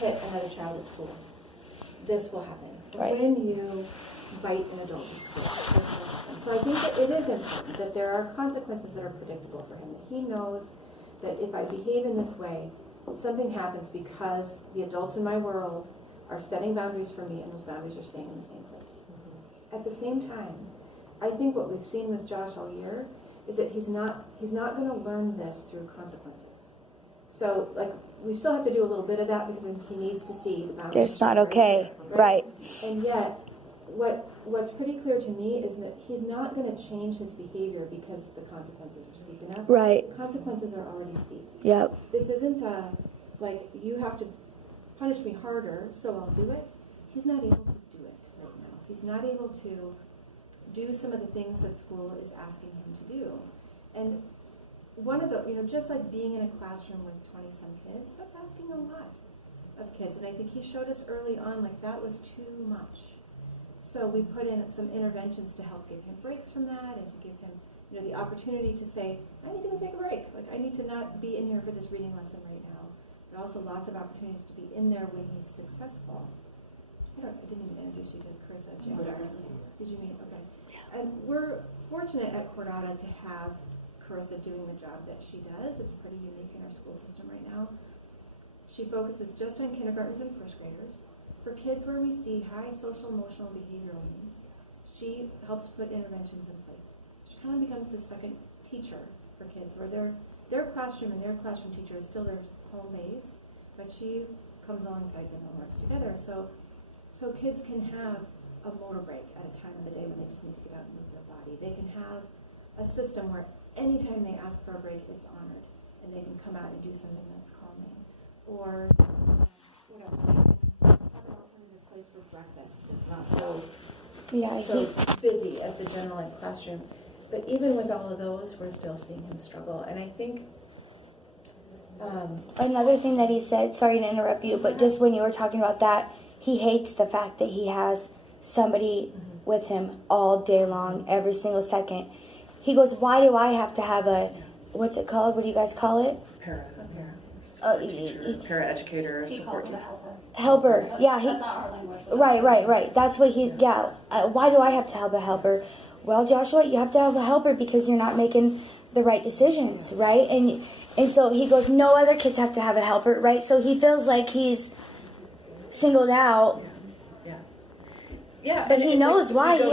hit another child at school, this will happen. Right. When you bite an adult at school, this will happen. So I think that it is important that there are consequences that are predictable for him, that he knows that if I behave in this way, something happens because the adults in my world are setting boundaries for me, and those boundaries are staying in the same place. At the same time, I think what we've seen with Josh all year is that he's not going to learn this through consequences. So, like, we still have to do a little bit of that because he needs to see the boundaries. It's not okay, right? And yet, what's pretty clear to me is that he's not going to change his behavior because the consequences are steep enough. Right. The consequences are already steep. Yep. This isn't like, you have to punish me harder, so I'll do it. He's not able to do it right now. He's not able to do some of the things that school is asking him to do. And one of the, just like being in a classroom with 20-some kids, that's asking a lot of kids. And I think he showed us early on, like, that was too much. So we put in some interventions to help give him breaks from that and to give him, the opportunity to say, I need to go take a break. Like, I need to not be in here for this reading lesson right now. But also lots of opportunities to be in there when he's successful. I didn't even introduce you to Carissa Jandar. Did you meet? Okay. And we're fortunate at Cordata to have Carissa doing the job that she does. It's pretty unique in our school system right now. She focuses just on kindergartners and first graders. For kids where we see high social, emotional, behavioral needs, she helps put interventions in place. She kind of becomes the second teacher for kids where their classroom and their classroom teacher is still their home base, but she comes alongside them and works together. So kids can have a motor break at a time of the day when they just need to get out and move their body. They can have a system where anytime they ask for a break, it's honored, and they can come out and do something that's calming. Or, what else? They can have an alternative place for breakfast. It's not so busy as the general ed classroom. But even with all of those, we're still seeing him struggle. And I think another thing that he said, sorry to interrupt you, but just when you were talking about that, he hates the fact that he has somebody with him all day long, every single second. He goes, why do I have to have a, what's it called? What do you guys call it? Para-educator, support teacher. Helper. Yeah. That's not our language. Right. That's what he's, why do I have to have a helper? Well, Joshua, you have to have a helper because you're not making the right decisions, right? And so he goes, no other kids have to have a helper, right? So he feels like he's singled out. Yeah. But he knows why. He has